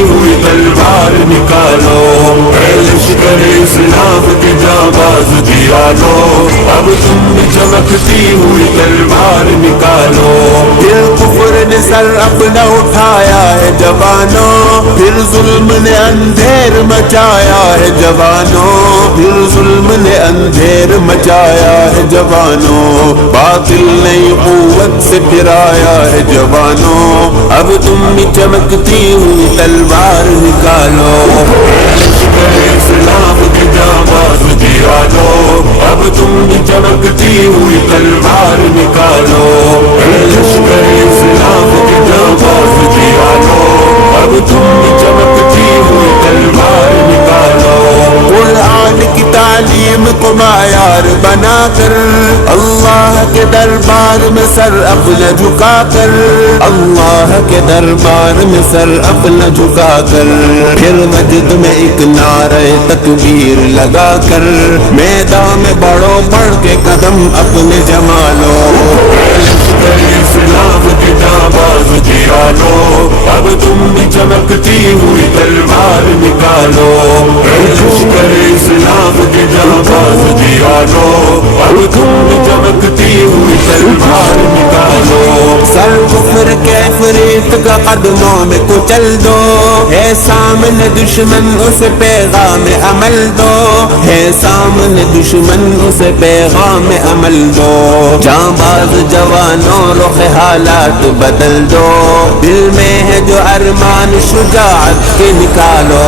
ہوئی تلوار نکالو، اے لشکر اسلام کے جانباز دیانو، اب تم بھی چمکتی ہوئی تلوار نکالو۔ پھر کفر نے سر اپنا اٹھایا ہے جوانوں، پھر ظلم نے اندھیر مچایا ہے جوانوں، پھر ظلم نے اندھیر مچایا ہے جوانوں، باطل نئی قوت سے پھرایا ہے جوانوں، اب تم بھی چمکتی ہوئی تلوار نکالو۔ اسلام کے جانباز دیانو، اب تم بھی چمکتی ہوئی تلوار نکالو، لشکر اسلام کے جانباز دیانو، اب تم بھی چمکتی ہوئی تلوار نکالو۔ قرآن کی تعلیم کو معیار بنا کر، اللہ کے دربار میں سر اپنا جھکا کر، اللہ کے دربار میں سر اپنا جھکا کر، پھر مسجد میں ایک نعرہ تکبیر لگا کر، میدان میں بڑھو بڑھ کے قدم اپنے جما لو۔ اسلام کے جانباز دیانو، اب تم بھی چمکتی ہوئی تلوار نکالو، لشکر اسلام کے جانباز دیانو، اب تم بھی چمکتی ہوئی تلوار نکالو۔ سر کفر کے عفریت کا قدموں میں کچل دو، ہے سامنے دشمن اسے پیغام عمل دو، ہے سامنے دشمن اسے پیغام عمل دو، جانباز جوانوں رخ حالات بدل دو، دل میں ہے جو ارمان شجاعت کے نکالو۔